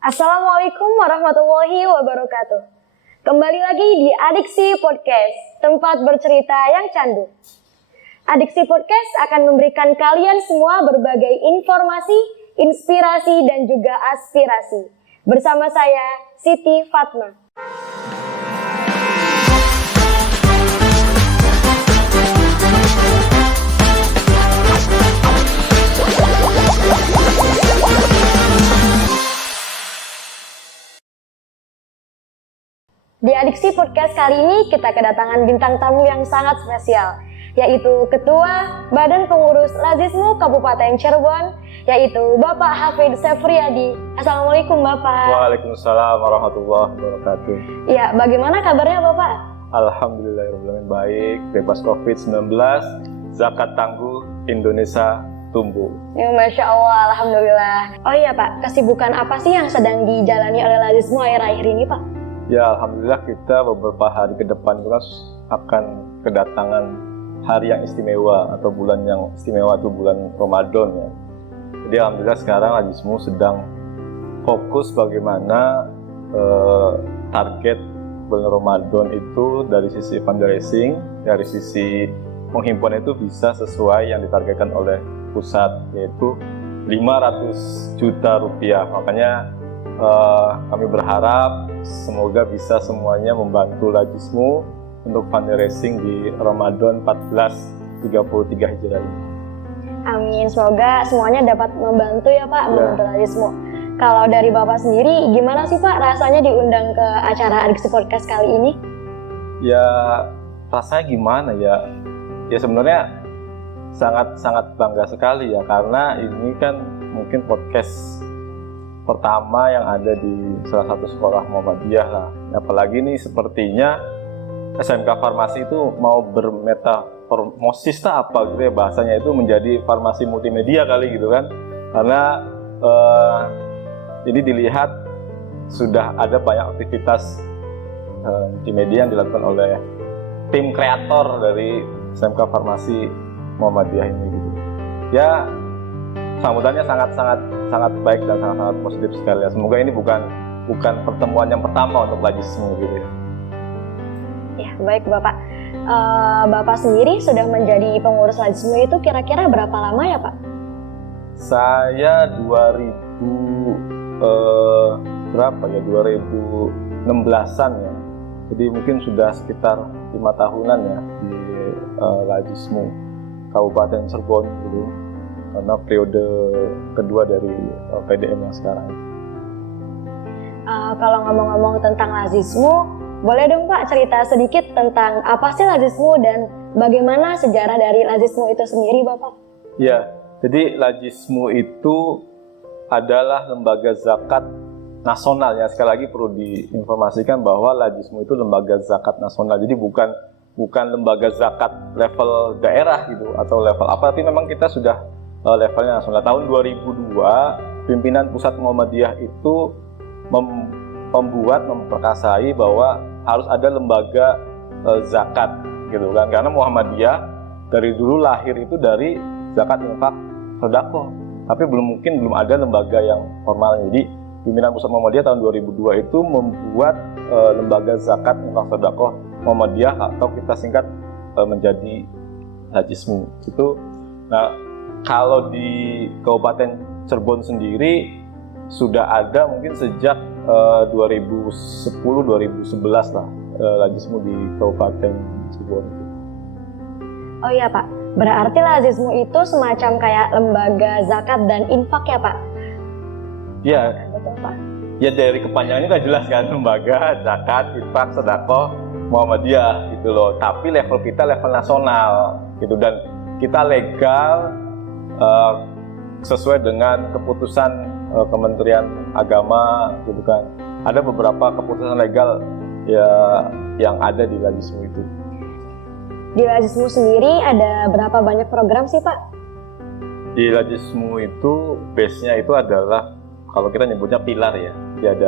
Assalamualaikum warahmatullahi wabarakatuh. Kembali lagi di Adiksi Podcast, tempat bercerita yang candu. Adiksi Podcast akan memberikan kalian semua berbagai informasi, inspirasi, dan juga aspirasi. Bersama saya, Siti Fatma. Di Adiksi Podcast kali ini kita kedatangan bintang tamu yang sangat spesial, yaitu Ketua Badan Pengurus Lazismu Kabupaten Cirebon, yaitu Bapak Hafid Sefriadi. Assalamualaikum Bapak. Waalaikumsalam warahmatullahi wabarakatuh. Ya, bagaimana kabarnya Bapak? Alhamdulillahirrahmanirrahim, baik, bebas COVID-19, zakat tangguh, Indonesia tumbuh. Ya, Masya Allah, Alhamdulillah. Oh iya Pak, kesibukan apa sih yang sedang dijalani oleh Lazismu akhir-akhir ini Pak? Ya, alhamdulillah kita beberapa hari ke depan kita akan kedatangan hari yang istimewa atau bulan yang istimewa, itu bulan Ramadan ya. Jadi alhamdulillah sekarang Lazismu sedang fokus bagaimana target bulan Ramadan itu dari sisi fundraising, dari sisi menghimpun itu bisa sesuai yang ditargetkan oleh pusat, yaitu 500 juta rupiah. Makanya kami berharap semoga bisa semuanya membantu Lazismu untuk fundraising di Ramadan 1433 Hijriah ini. Amin, semoga semuanya dapat membantu ya Pak, membantu Lazismu. Kalau dari Bapak sendiri, gimana sih Pak rasanya diundang ke acara Adiksi Podcast kali ini? Ya, rasanya gimana ya? Ya sebenarnya sangat bangga sekali ya, karena ini kan mungkin podcast pertama yang ada di salah satu sekolah Muhammadiyah lah. Apalagi nih sepertinya SMK Farmasi itu mau bermetaformosis apa gitu ya bahasanya, itu menjadi farmasi multimedia kali gitu kan. Karena ini dilihat sudah ada banyak aktivitas multimedia yang dilakukan oleh tim kreator dari SMK Farmasi Muhammadiyah ini gitu. Ya, sambutannya sangat baik dan sangat positif sekali. Semoga ini bukan pertemuan yang pertama untuk Lazismu gitu ya. Ya, baik Bapak. Bapak sendiri sudah menjadi pengurus Lazismu itu kira-kira berapa lama ya Pak? Saya 2016-an ya. Jadi mungkin sudah sekitar 5 tahunan ya di Lazismu Kabupaten Cirebon gitu. Karena periode kedua dari PDM yang sekarang. Kalau ngomong-ngomong tentang Lazismu, boleh dong Pak cerita sedikit tentang apa sih Lazismu dan bagaimana sejarah dari Lazismu itu sendiri Bapak? Ya, jadi Lazismu itu adalah lembaga zakat nasional ya. Sekali lagi perlu diinformasikan bahwa Lazismu itu lembaga zakat nasional. Jadi bukan lembaga zakat level daerah gitu atau level apa, tapi memang kita sudah levelnya nasional. Tahun 2002 pimpinan pusat Muhammadiyah itu memperkasai bahwa harus ada lembaga zakat gitu kan, karena Muhammadiyah dari dulu lahir itu dari zakat infak sedekah, tapi belum ada lembaga yang formal. Jadi pimpinan pusat Muhammadiyah tahun 2002 itu membuat lembaga zakat infak sedekah Muhammadiyah, atau kita singkat menjadi Lazismu itu. Nah, kalau di Kabupaten Cirebon sendiri sudah ada mungkin sejak 2010-2011 lah Lazismu di Kabupaten Cirebon. Oh iya Pak, berarti Lazismu itu semacam kayak lembaga zakat dan infak ya Pak? Iya. Betul Pak. Ya dari kepanjangannya kan jelas kan, lembaga zakat, infak, sedekah Muhammadiyah gitu loh. Tapi level kita level nasional gitu, dan kita legal sesuai dengan keputusan Kementerian Agama gitu kan. Ada beberapa keputusan legal ya yang ada di Lazismu itu. Di Lazismu sendiri ada berapa banyak program sih Pak? Di Lazismu itu base-nya itu adalah, kalau kita nyebutnya pilar ya. Jadi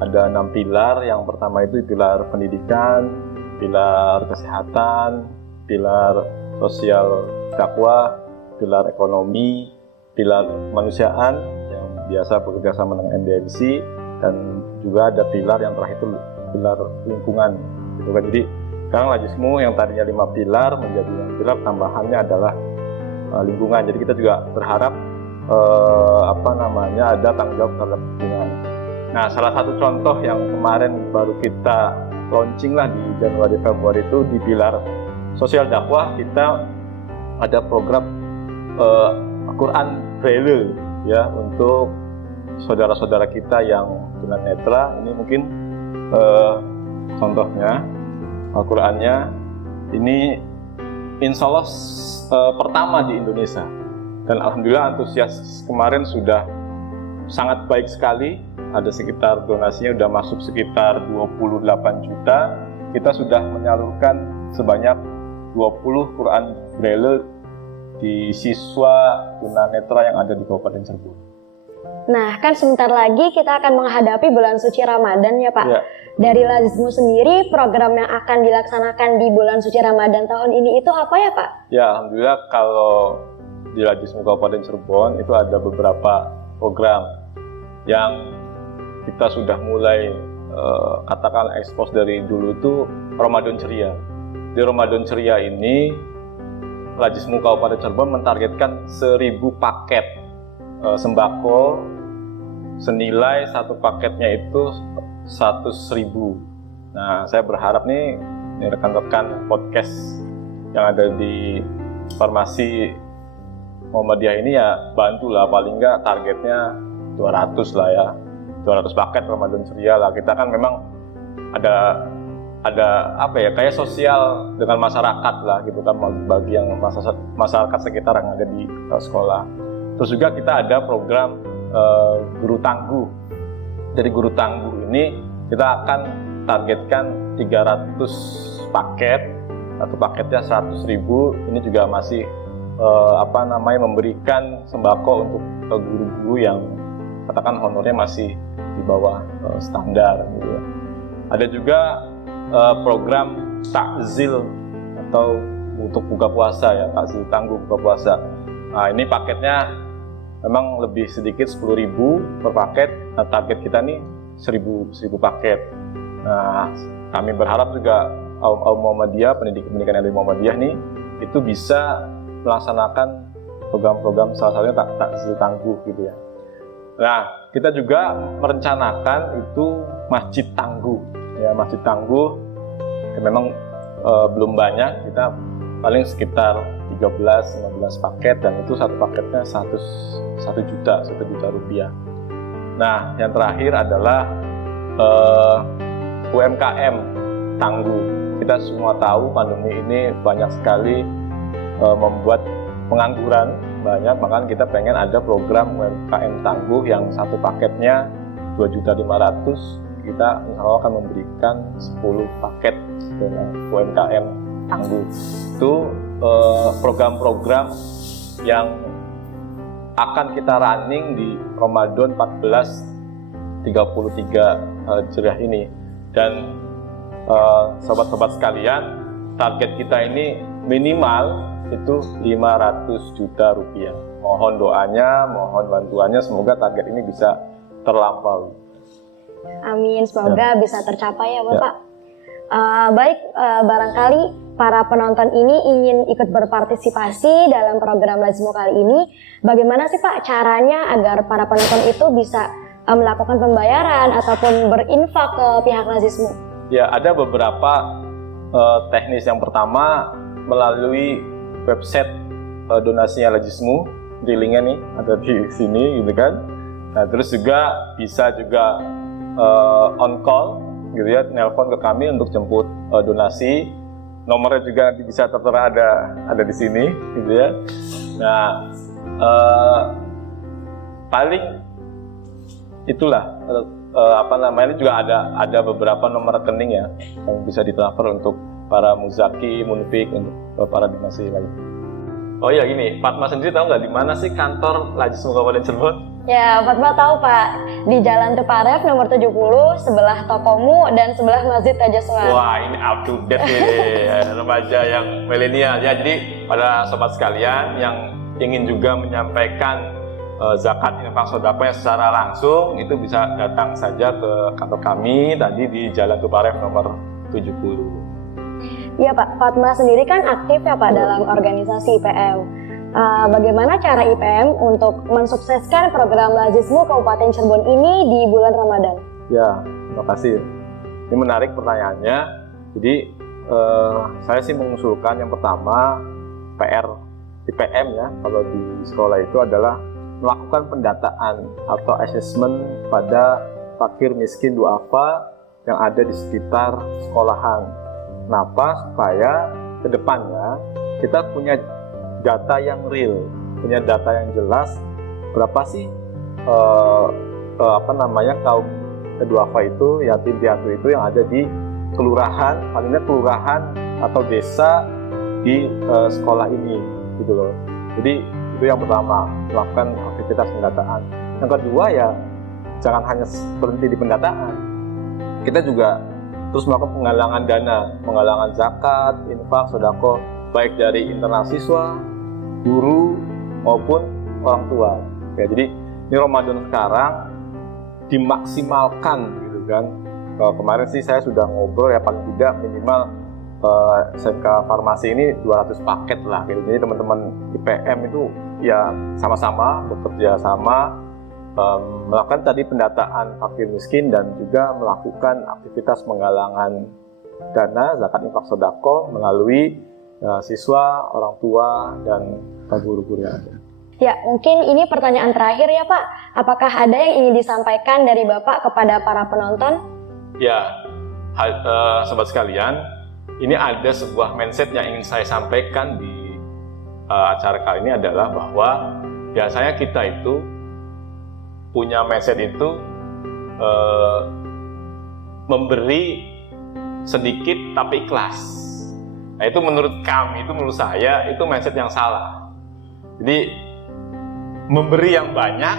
ada 6 pilar. Yang pertama itu pilar pendidikan, pilar kesehatan, pilar sosial dakwah, pilar ekonomi, pilar kemanusiaan yang biasa bekerja sama dengan MDMC, dan juga ada pilar yang terakhir itu pilar lingkungan gitu kan. Jadi sekarang Lajismu yang tadinya 5 pilar menjadi 6 pilar, tambahannya adalah lingkungan. Jadi kita juga berharap ada tanggung jawab terhadap lingkungan. Nah, salah satu contoh yang kemarin baru kita launching lah di Januari Februari itu di pilar sosial dakwah, kita ada program Quran Braille ya untuk saudara-saudara kita yang tunanetra. Ini mungkin contohnya Al-Qurannya ini insya Allah pertama di Indonesia, dan alhamdulillah antusias kemarin sudah sangat baik sekali. Ada sekitar donasinya sudah masuk sekitar 28 juta. Kita sudah menyalurkan sebanyak 20 Quran Braille di siswa tunanetra yang ada di Kabupaten Cirebon. Nah, kan sebentar lagi kita akan menghadapi bulan suci Ramadan ya Pak. Ya. Dari Lajismu sendiri, program yang akan dilaksanakan di bulan suci Ramadan tahun ini itu apa ya Pak? Ya, alhamdulillah kalau di Lajismu Kabupaten Cirebon itu ada beberapa program yang kita sudah mulai katakan ekspos dari dulu itu Ramadan Ceria. Di Ramadan Ceria ini Lajismu Kabupaten Cirebon mentargetkan 1.000 paket sembako senilai satu paketnya itu 100.000. Nah, saya berharap nih rekan-rekan podcast yang ada di Farmasi Muhammadiyah ini ya bantulah, paling nggak targetnya 200 lah ya. 200 paket Ramadan Ceria lah. Kita kan memang ada kayak sosial dengan masyarakat lah gitu kan, bagi yang masyarakat sekitar yang ada di sekolah. Terus juga kita ada program guru tangguh. Dari guru tangguh ini kita akan targetkan 300 paket, satu paketnya 100.000. Ini juga masih memberikan sembako untuk guru-guru yang katakan honornya masih di bawah standar gitu ya. Ada juga program takzil atau untuk buka puasa ya, takzil tangguh buka puasa. Nah, ini paketnya memang lebih sedikit 10.000 per paket. Nah, target kita nih 1.000 paket. Nah, kami berharap juga kaum Muhammadiyah, pendidikan ilmu Muhammadiyah nih itu bisa melaksanakan program-program salah satunya takzil tangguh gitu ya. Nah, kita juga merencanakan itu masjid tangguh. Ya, masjid tangguh memang belum banyak, kita paling sekitar 13-15 paket, dan itu satu paketnya 1 juta rupiah. Nah, yang terakhir adalah UMKM tangguh. Kita semua tahu pandemi ini banyak sekali membuat pengangguran banyak, makanya kita pengen ada program UMKM tangguh yang satu paketnya 2.500.000. Kita insya Allah akan memberikan 10 paket dengan UMKM tangguh. Itu program-program yang akan kita running di Ramadan 1433 Hijriah ini. Dan sobat-sobat sekalian, target kita ini minimal itu 500 juta rupiah. Mohon doanya, mohon bantuannya, semoga target ini bisa terlampaui. Amin, semoga bisa tercapai ya Bapak. Baik, barangkali para penonton ini ingin ikut berpartisipasi dalam program Lajismu kali ini. Bagaimana sih Pak caranya agar para penonton itu bisa melakukan pembayaran ataupun berinfak ke pihak Lajismu? Ya, ada beberapa teknis. Yang pertama melalui website donasinya Lajismu, di linknya nih ada di sini gitu kan. Nah, terus juga bisa juga on call gitu ya, nelpon ke kami untuk jemput donasi. Nomornya juga nanti bisa tertera ada di sini gitu ya. Nah, paling itulah ini juga ada beberapa nomor rekening ya yang bisa ditransfer untuk para muzaki, munfik, untuk para donasi lain. Oh ya, gini, Fatma sendiri tahu nggak di mana sih kantor Lajismu Kabupaten Cirebon? Ya, Fatma tahu Pak, di Jalan Tuparef nomor 70, sebelah Tokomu dan sebelah Masjid Tajaswan. Wah, ini up to date nih, remaja yang milenial ya. Jadi pada sobat sekalian yang ingin juga menyampaikan zakat infak sedekah secara langsung, itu bisa datang saja ke kantor kami tadi di Jalan Tuparef nomor 70. Iya Pak, Fatma sendiri kan aktif ya Pak dalam organisasi IPM. Bagaimana cara IPM untuk mensukseskan program Lazismu Kabupaten Cirebon ini di bulan Ramadan? Ya, terima kasih. Ini menarik pertanyaannya. Jadi saya sih mengusulkan yang pertama PR IPM ya, kalau di sekolah itu adalah melakukan pendataan atau assessment pada fakir miskin duafa yang ada di sekitar sekolahan. Kenapa? Supaya ke depannya kita punya data yang real, punya data yang jelas berapa sih kaum duafa itu, yatim piatu itu yang ada di kelurahan, palingnya kelurahan atau desa di sekolah ini, gitu loh. Jadi itu yang pertama, melakukan aktivitas pendataan. Yang kedua ya jangan hanya berhenti di pendataan, kita juga terus melakukan penggalangan dana, penggalangan zakat, infak, sedekah, baik dari internal siswa, guru maupun orang tua. Ya, jadi ini Ramadan sekarang dimaksimalkan gitu kan. Kemarin sih saya sudah ngobrol ya, paling tidak minimal SMK Farmasi ini 200 paket lah gitu. Jadi teman-teman IPM itu ya sama-sama bekerja sama melakukan tadi pendataan fakir miskin dan juga melakukan aktivitas penggalangan dana zakat infak sedekah melalui siswa, orang tua dan guru-guru yang ada. Ya, mungkin ini pertanyaan terakhir ya Pak. Apakah ada yang ingin disampaikan dari Bapak kepada para penonton? Ya, sobat sekalian, ini ada sebuah mindset yang ingin saya sampaikan di acara kali ini adalah bahwa biasanya kita itu punya mindset itu memberi sedikit tapi ikhlas. Nah itu menurut kami, itu menurut saya itu mindset yang salah. Jadi memberi yang banyak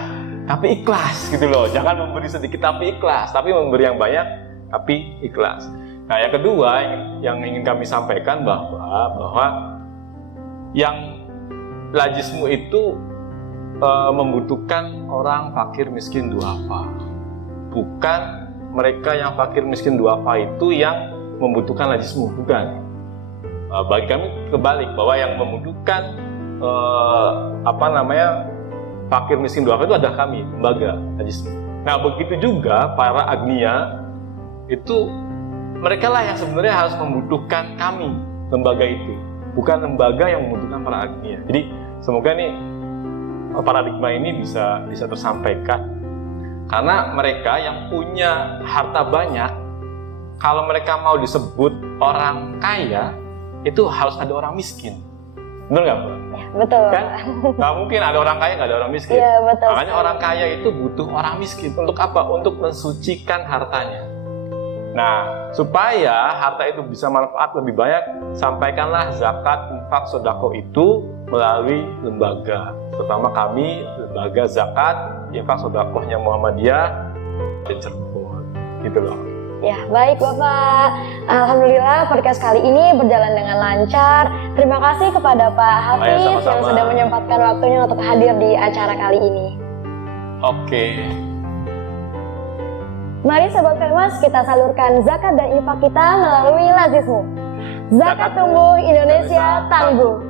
tapi ikhlas gitu loh. Jangan memberi sedikit tapi ikhlas, tapi memberi yang banyak tapi ikhlas. Nah yang kedua yang ingin kami sampaikan bahwa yang Lazismu itu membutuhkan orang fakir miskin duafa, bukan mereka yang fakir miskin duafa itu yang membutuhkan Lazismu, bukan. Bagi kami kebalik, bahwa yang membutuhkan fakir miskin duafa itu adalah kami, lembaga Lazismu. Nah begitu juga para agnia itu, mereka lah yang sebenarnya harus membutuhkan kami, lembaga itu, bukan lembaga yang membutuhkan para agnia. Jadi semoga nih paradigma ini bisa tersampaikan, karena mereka yang punya harta banyak, kalau mereka mau disebut orang kaya itu harus ada orang miskin, benar nggak Mbak? Ya, betul kan? Nggak mungkin ada orang kaya nggak ada orang miskin. Ya, betul. Makanya orang kaya itu butuh orang miskin untuk apa? Untuk mensucikan hartanya. Nah, supaya harta itu bisa manfaat lebih banyak, sampaikanlah zakat, infak, sedekah itu melalui lembaga. Pertama kami, lembaga zakat, infak, sedekahnya Muhammadiyah di Cirebon. Gitu loh. Ya, baik Bapak. Alhamdulillah podcast kali ini berjalan dengan lancar. Terima kasih kepada Pak Hafiz yang sudah menyempatkan waktunya untuk hadir di acara kali ini. Oke. Mari Sobat Famas, kita salurkan zakat dan infak kita melalui Lazismu. Zakat tumbuh, Indonesia tangguh.